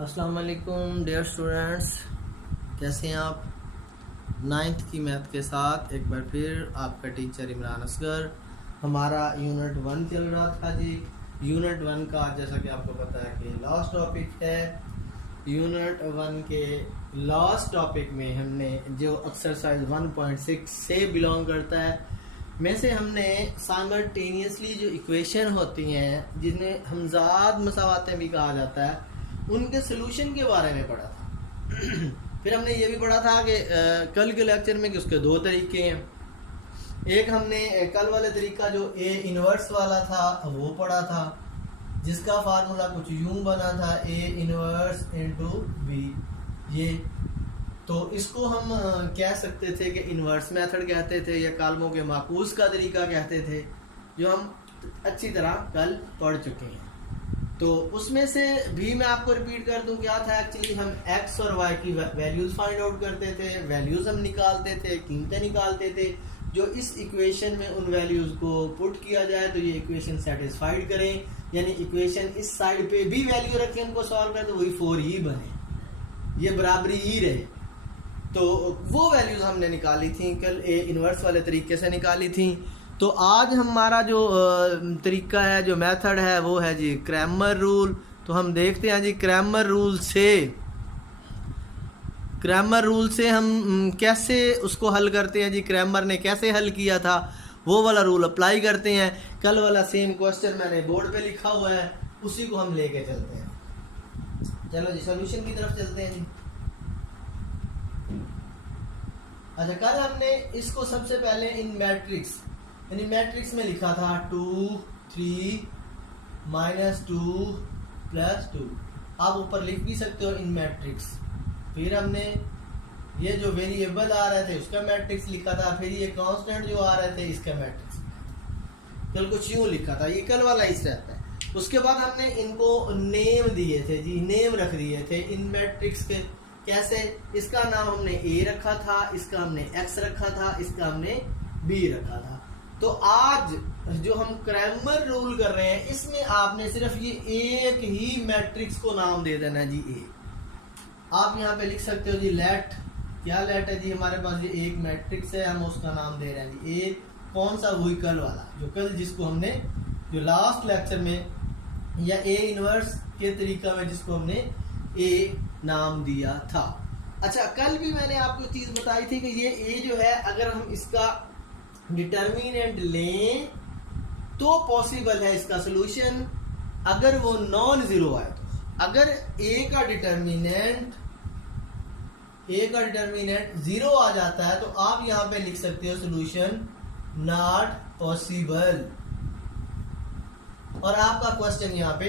अस्सलाम वालेकुम dear students, कैसे हैं आप। 9th की मैथ के साथ एक बार फिर आपका टीचर इमरान असगर। हमारा यूनिट 1 चल रहा था जी। यूनिट 1 का जैसा कि आपको पता है कि लास्ट टॉपिक है। यूनिट 1 के लास्ट टॉपिक में हमने जो एक्सरसाइज 1.6 से बिलोंग करता है में से हमने साइमल्टेनियसली जो इक्वेशन होती हैं जिन्हें हमजाद मसावातें भी कहा जाता है उनके सोल्यूशन के बारे में पढ़ा था। फिर हमने ये भी पढ़ा था कि कल के लेक्चर में कि उसके दो तरीके हैं। एक हमने कल वाले तरीका जो ए इनवर्स वाला था वो पढ़ा था, जिसका फार्मूला कुछ यूं बना था ए इनवर्स इनटू बी। ये तो इसको हम कह सकते थे कि इनवर्स मेथड कहते थे या कालमों के माकूस का तरीका कहते थे, जो हम अच्छी तरह कल पढ़ चुके हैं। तो उसमें से भी मैं आपको रिपीट कर दूं, क्या था एक्चुअली हम x और y की वैल्यूज फाइंड आउट करते थे, वैल्यूज हम निकालते थे, कीमतें निकालते थे। जो इस इक्वेशन में उन वैल्यूज को पुट किया जाए तो ये इक्वेशन सेटिस्फाइड करें, यानी इक्वेशन इस साइड पे भी वैल्यू रखें उनको सॉल्व कर तो वही 4 ही बने, ये बराबरी ही रहे। तो वो वैल्यूज हमने निकाली थी कल ए इनवर्स वाले तरीके से निकाली थी। तो आज हमारा जो तरीका है, जो मेथड है वो है जी क्रैमर रूल। तो हम देखते हैं जी क्रैमर रूल से हम कैसे उसको हल करते हैं जी। क्रैमर ने कैसे हल किया था वो वाला रूल अप्लाई करते हैं। कल वाला सेम क्वेश्चन मैंने बोर्ड पे लिखा हुआ है, उसी को हम लेके चलते हैं। चलो जी सॉल्यूशन की तरफ चलते हैं जी। अच्छा, कल हमने इसको सबसे पहले इन मैट्रिक्स यानी मैट्रिक्स में लिखा था 2 3 -2 +2। आप ऊपर लिख भी सकते हो इन मैट्रिक्स। फिर हमने ये जो वेरिएबल आ रहे थे उसका मैट्रिक्स लिखा था, फिर ये कांस्टेंट जो आ रहे थे इसका मैट्रिक्स कल कुछ यूं लिखा था, ये कल वाला इस रहता है। उसके बाद हमने इनको नेम दिए थे जी, नेम रख दिए थे इन मैट्रिक्स के। कैसे? इसका नाम हमने ए रखा था, इसका हमने एक्स रखा था, इसका हमने बी रखा था। तो आज जो हम क्रैमर रूल कर रहे हैं इसमें आपने सिर्फ ये एक ही मैट्रिक्स को नाम दे देना जी ए। आप यहाँ पे लिख सकते हो जी लेट। क्या लेट है जी? हमारे पास ये एक मैट्रिक्स है, हम उसका नाम दे रहे हैं जी ए। कौन सा? वही कल वाला, जो कल जिसको हमने जो लास्ट लेक्चर में या ए इनवर्स के तरीका में जिसको हमने ए नाम दिया था। अच्छा, कल भी मैंने आपको चीज बताई थी कि ये ए जो है अगर हम इसका डिटर्मिनेंट लें तो पॉसिबल है इसका सॉल्यूशन, अगर वो नॉन जीरो आए तो। अगर ए का डिटर्मिनेंट जीरो आ जाता है तो आप यहां पे लिख सकते हो सॉल्यूशन नॉट पॉसिबल, और आपका क्वेश्चन यहां पे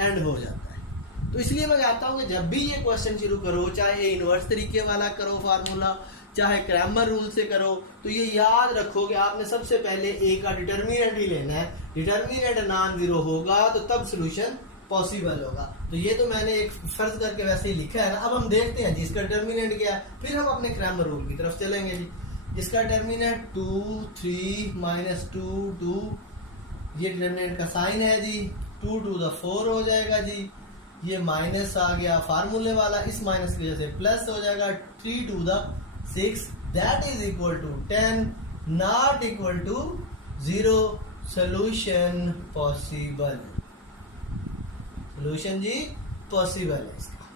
एंड हो जाता है। तो इसलिए मैं कहता हूं कि जब भी ये क्वेश्चन शुरू करो, चाहे इनवर्स तरीके वाला करो फार्मूला, चाहे क्रैमर रूल से करो, तो ये याद रखो कि आपने सबसे पहले ए का डिटर्मिनेंट ही लेना है। डिटर्मिनेंट नॉन जीरो होगा तो तब सॉल्यूशन पॉसिबल होगा। तो ये तो मैंने एक फर्ज करके वैसे ही लिखा है ना। अब हम देखते हैं जी इसका डिटर्मिनेंट क्या है, फिर हम अपने क्रैमर रूल की तरफ चलेंगे जी। इसका डिटर्मिनेंट 2 3 -2 2, ये डिटर्मिनेंट का साइन है जी। 2 to the 4 हो जाएगा जी, ये माइनस आ गया फार्मूले वाला, इस माइनस की वजह से प्लस हो जाएगा। 3 to the 6 that is equal to 10, not equal to 0। solution possible, solution ji possible है इसका।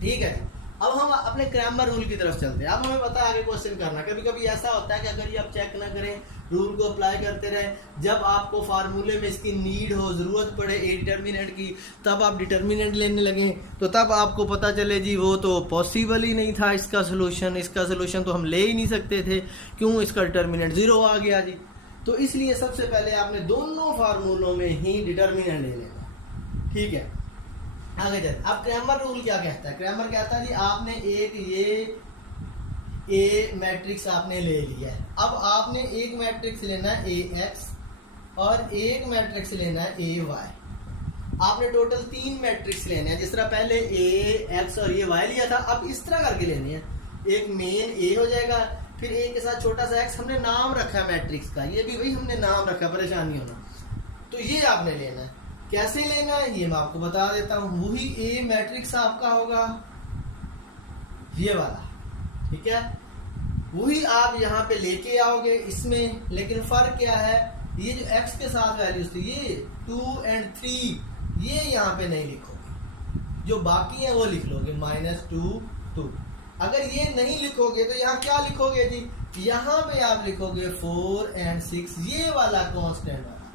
ठीक है, अब हम अपने क्रैमर रूल की तरफ चलते हैं। अब हमें पता है आगे क्वेश्चन करना। कभी कभी ऐसा होता है कि अगर ये आप चेक ना करें, रूल को अप्लाई करते रहे, जब आपको फार्मूले में इसकी नीड हो, जरूरत पड़े ए डिटर्मिनेंट की, तब आप डिटर्मिनेंट लेने लगे तो तब आपको पता चले जी वो तो पॉसिबल ही नहीं था इसका सोल्यूशन तो हम ले ही नहीं सकते थे। क्यों? इसका डिटर्मिनेंट जीरो आ गया जी। तो इसलिए सबसे पहले आपने दोनों फार्मूलों में ही डिटर्मिनेंट ले लेना। ठीक है, आगे चलते। अब क्रैमर रूल क्या कहता है? क्रैमर कहता है जी आपने एक ये ए मैट्रिक्स आपने ले लिया है, अब आपने एक मैट्रिक्स लेना है ए एक्स और एक मैट्रिक्स लेना है ए वाई। आपने टोटल 3 मैट्रिक्स लेने हैं। जिस तरह पहले ए एक्स और ये वाई लिया था, अब इस तरह करके लेने हैं। एक मेन ए हो जाएगा, फिर ए के साथ छोटा सा एक्स, हमने नाम रखा है मैट्रिक्स का, ये भी वही हमने नाम रखा, परेशान नहीं होना। तो ये आपने लेना है। कैसे लेना है ये मैं आपको बता देता हूं। वही ए मैट्रिक्स आपका होगा ये वाला, ठीक है, वही आप यहाँ पे लेके आओगे इसमें। लेकिन फर्क क्या है, ये जो x के साथ वैल्यूज थी ये 2 और 3 ये यहाँ पे नहीं लिखोगे, जो बाकी है वो लिख लोगे -2 2। अगर ये नहीं लिखोगे तो यहाँ क्या लिखोगे जी, यहाँ पे आप लिखोगे 4 और 6 ये वाला कांस्टेंट वाला,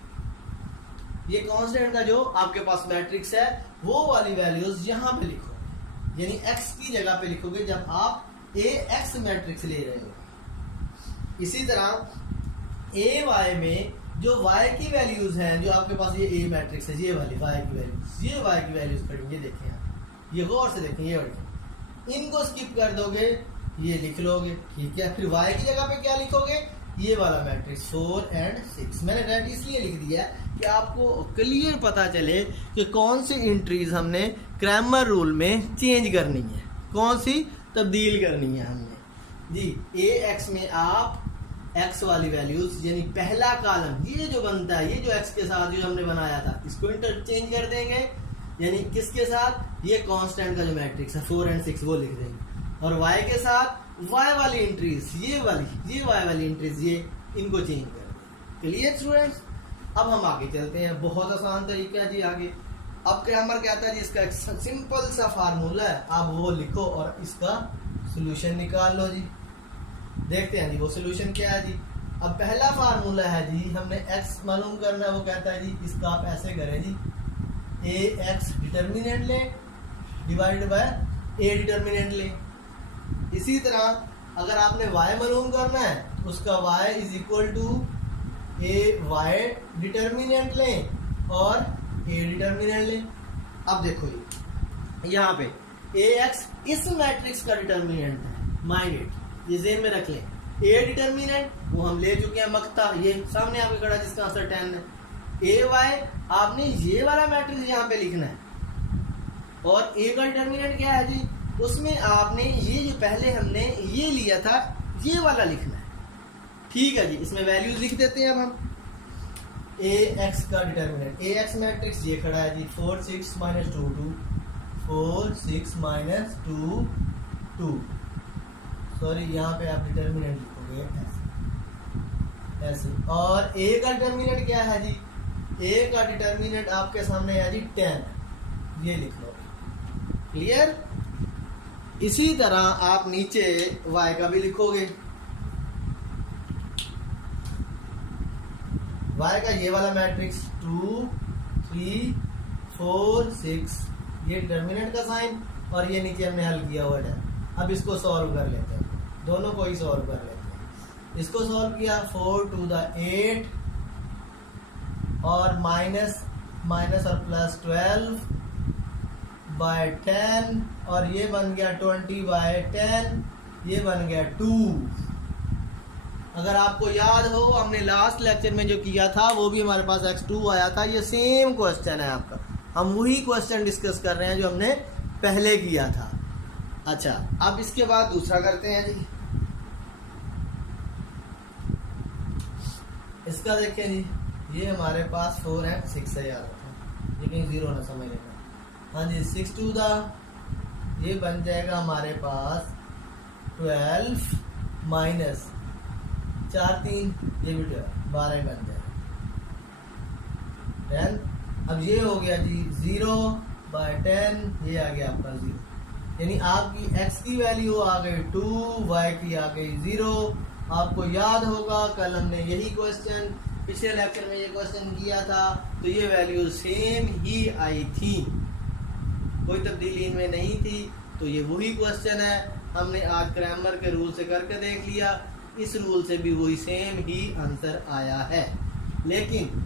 ये कांस्टेंट का जो आपके पास मैट्रिक्स है वो वाली वैल्यूज यहाँ पे लिखोगे, यानी x की जगह पे लिखोगे जब आप AX मैट्रिक्स ले रहे हो। इसी तरह AY में जो y की वैल्यूज हैं, जो आपके पास ये A मैट्रिक्स है, ये वाली y की वैल्यूज, ये y की वैल्यूज खड़ी, ये देखें आप, ये गौर से देखें, ये वाली, इनको स्किप कर दोगे, ये लिख लोगे, ठीक है। फिर y की जगह पे क्या लिखोगे, ये वाला मैट्रिक्स 4 और 6। मैंने रेड इसलिए लिख दिया कि आपको क्लियर पता चले कि कौन सी एंट्रीज हमने क्रैमर रूल में चेंज करनी है, कौन सी तब्दील करनी है हमने जी। AX में आप x वाली वैल्यूज यानी पहला कॉलम ये जो बनता है, ये जो x के साथ जो हमने बनाया था इसको इंटरचेंज कर देंगे, यानी किसके साथ, ये कांस्टेंट का जो मैट्रिक्स है 4 और 6 वो लिख देंगे, और y के साथ y वाली एंट्रीज ये y वाली एंट्रीज ये इनको चेंज कर देंगे। Clear students. अब हम आगे चलते हैं, बहुत आसान तरीका है जी आगे। अब क्रैमर कहता है जी इसका एक सिंपल सा फार्मूला है, आप वो लिखो और इसका सोल्यूशन निकाल लो जी। देखते हैं जी वो सोल्यूशन क्या है जी। अब पहला फार्मूला है जी, हमने x मालूम करना है, वो कहता है जी इसका आप ऐसे करें जी, AX डिटर्मिनेंट लें डिवाइडेड बाय A डिटर्मिनेंट लें। इसी तरह अगर आपने y मालूम करना है तो उसका y is equal to AY determinant लें और A डिटर्मिनेंट लें। अब देखो ये यहाँ पे AX इस मैट्रिक्स का डिटर्मिनेंट है, माइंड इट, ये ज़हन में रख लें। A डिटर्मिनेंट वो हम ले चुके हैं मक्ता, ये सामने आपके खड़ा जिसका आंसर 10 है। AY आपने ये वाला मैट्रिक्स यहाँ पे लिखना है, और A का डिटर्मिनेंट क्या है जी, उसमें आपने ये जो पहले हमने ये लिया था ये वाला लिखना है, ठीक है जी। इसमें वैल्यूज लिख देते हैं अब हम। AX का डिटर्मिनेंट, AX मैट्रिक्स ये खड़ा है जी 4 6 -2 2 4 6 -2 2, सॉरी यहाँ पे आप डिटर्मिनेंट लिखोगे ऐसे। और A का डिटर्मिनेंट क्या है जी, A का डिटर्मिनेंट आपके सामने है जी 10, ये लिख लो। क्लियर। इसी तरह आप नीचे y का भी लिखोगे, y का ये वाला मैट्रिक्स 2 3 4 6 ये डिटर्मिनेंट का साइन, और ये नीचे हमने हल किया हुआ है। अब इसको सॉल्व कर लेते हैं, दोनों को ही सॉल्व कर लेते हैं। इसको सॉल्व किया 4 to the 8 और माइनस और प्लस 12 बाय 10, और ये बन गया 20 बाय 10, ये बन गया 2। अगर आपको याद हो हमने लास्ट लेक्चर में जो किया था वो भी हमारे पास x2 आया था, ये सेम क्वेश्चन है आपका, हम वही क्वेश्चन डिस्कस कर रहे हैं जो हमने पहले किया था। अच्छा, अब इसके बाद दूसरा करते हैं जी। इसका देखें जी, ये हमारे पास 4 और 6 है, याद रखो ये कहीं 0 ना समझ लेना। हाँ जी, 6 to the ये बन जाएगा हमारे पास 12 माइनस 4 3 ये भी 12 बन जाएगा 10। अब ये हो गया जी 0 बाय 10, ये आ गया आपका 0, यानी आपकी x की वैल्यू आ गई 2, y की आ गई 0। आपको याद होगा कल हमने यही क्वेश्चन पिछले लेक्चर में ये क्वेश्चन किया था, तो ये वैल्यू सेम ही आई थी, कोई तब्दीली इनमें नहीं थी। तो ये वही क्वेश्चन है, हमने आज क्रैमर के रूल से करके देख लिया, इस रूल से भी वही सेम ही आंसर आया है। लेकिन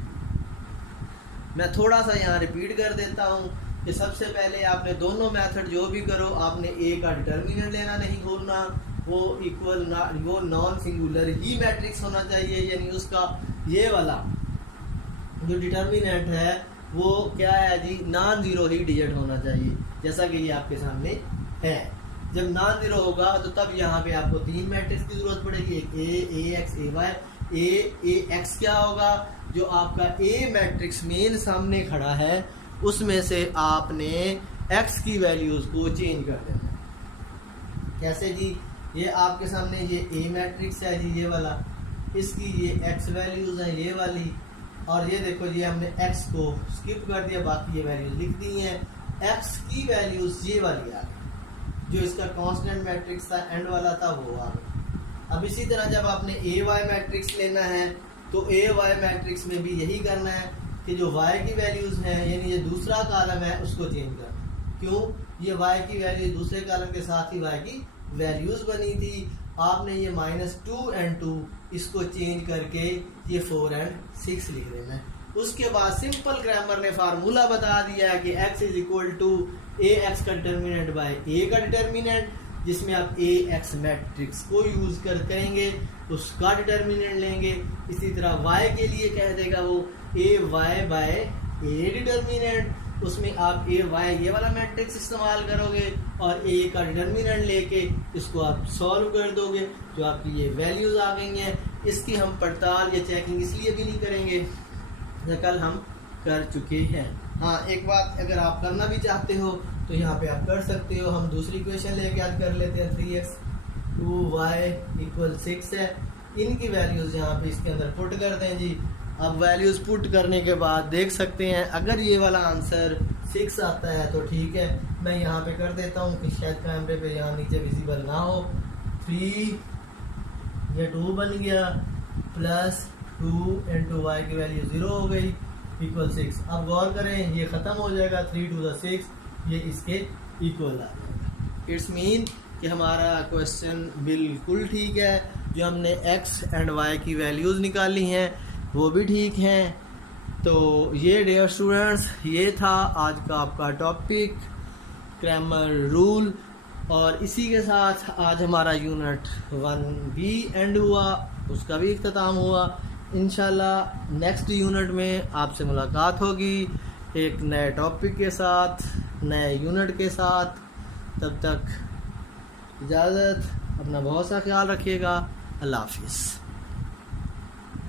मैं थोड़ा सा यहाँ रिपीट कर देता हूँ कि सबसे पहले आपने दोनों मेथड जो भी करो, आपने A का डिटर्मिनेंट लेना नहीं भूलना, वो इक्वल वो नॉन सिंगुलर ही मैट्रिक्स होना चाहिए, यानी उसका ये वाला जो डिटर्मिनेंट है वो क्या है जी, नॉन जीरो ही डिजिट होना चाहिए, जैसा कि ये आपके सामने है। जब नॉन जीरो होगा तो तब यहाँ पे आपको 3 मैट्रिक्स की जरूरत पड़ेगी, एक A, AX, AY। A, AX क्या होगा, जो आपका ए मैट्रिक्स मेन सामने खड़ा है उसमें से आपने एक्स की वैल्यूज़ को चेंज कर देना है। कैसे जी? ये आपके सामने ये ए मैट्रिक्स है जी, ये वाला, इसकी ये एक्स वैल्यूज़ हैं ये वाली, और ये देखो जी हमने एक्स को स्किप कर दिया, बाकी ये वैल्यूज लिख दी हैं। एक्स की वैल्यूज़ ये वाली आ गई, जो इसका कांस्टेंट मैट्रिक्स था एंड वाला था वो आ गई। अब इसी तरह जब आपने ए वाई मैट्रिक्स लेना है तो ए वाई मैट्रिक्स में भी यही करना है कि जो वाई की वैल्यूज़ हैं यानी ये दूसरा कॉलम है उसको चेंज करना। क्यों? ये वाई की वैल्यू दूसरे कॉलम के साथ ही वाई की वैल्यूज़ बनी थी, आपने ये -2 and 2 इसको चेंज करके ये 4 and 6 लिख देना है। उसके बाद सिंपल ग्रामर ने फार्मूला बता दिया है कि x is equal to A X का डिटर्मिनेंट बाय ए का डिटर्मिनेंट, जिसमें आप ए एक्स मैट्रिक्स को यूज करेंगे उसका डिटर्मिनेंट लेंगे। इसी तरह y के लिए कह देगा वो ए वाई बाय ए डिटर्मिनेंट, उसमें आप ए वाई ये वाला मैट्रिक्स इस्तेमाल करोगे और ए का डिटर्मिनेंट लेके इसको आप सॉल्व कर दोगे, जो आपकी ये वैल्यूज आ गई हैं। इसकी हम पड़ताल या चेकिंग इसलिए भी नहीं करेंगे जो कल हम कर चुके हैं। हाँ, एक बात अगर आप करना भी चाहते हो तो यहाँ पे आप कर सकते हो। हम दूसरी क्वेश्चन लेके याद कर लेते हैं। 3x 2y = 6 है, इनकी वैल्यूज यहाँ पे इसके अंदर पुट कर दें जी। अब वैल्यूज पुट करने के बाद देख सकते हैं अगर ये वाला आंसर 6 आता है तो ठीक है। मैं यहाँ पे कर देता हूँ कि शायद कैमरे पे यहाँ नीचे विजिबल ना हो। 3 ये 2 बन गया प्लस 2 × y की वैल्यू 0 हो गई = 6। अब गौर करें ये ख़त्म हो जाएगा, 3 × 6 ये इसके इक्वल आ जाएगा। इट्स मीन कि हमारा क्वेश्चन बिल्कुल ठीक है, जो हमने x एंड y की वैल्यूज़ निकाली हैं वो भी ठीक हैं। तो ये डियर स्टूडेंट्स, ये था आज का आपका टॉपिक ग्रामर रूल, और इसी के साथ आज हमारा यूनिट 1 भी एंड हुआ, उसका भी इख्तिताम हुआ। इंशाल्लाह नेक्स्ट यूनिट में आपसे मुलाकात होगी एक नए टॉपिक के साथ, नए यूनिट के साथ। तब तक इजाज़त, अपना बहुत सा ख्याल रखिएगा। अल्लाह हाफिज़।